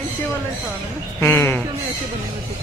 नीचे वाला स्थान है ना, में ऐसे बने हुए थे।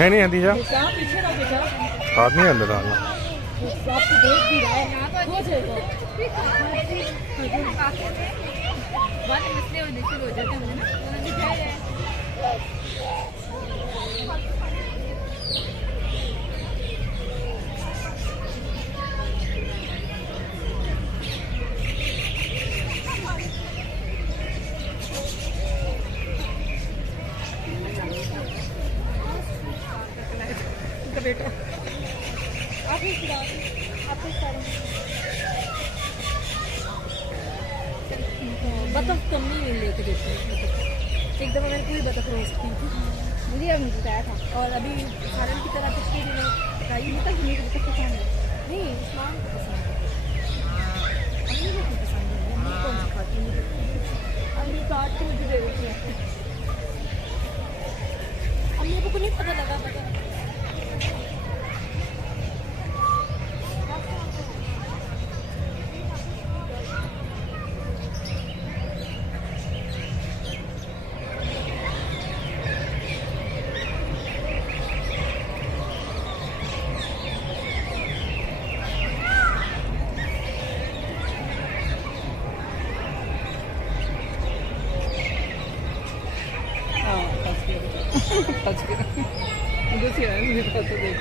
नहीं आती जा हाथ नहीं अंदर डालना। बेटा बतख कम नहीं लेके देते एक दफा मैंने पूरी बतख रोस्ट की थी, मुझे अब नहीं बताया था। और अभी सालन की तरह पिछले दिनों ट्राई नहीं था कि मुझे बतख पसंद है, नहीं उस्मान को पसंद है, अम्मी को पसंद है, अम्मी कौन सा खाती है, अम्मी काट के मुझे दे देती है, अम्मी को नहीं पता लगा पता। मुझे मुझे पता देख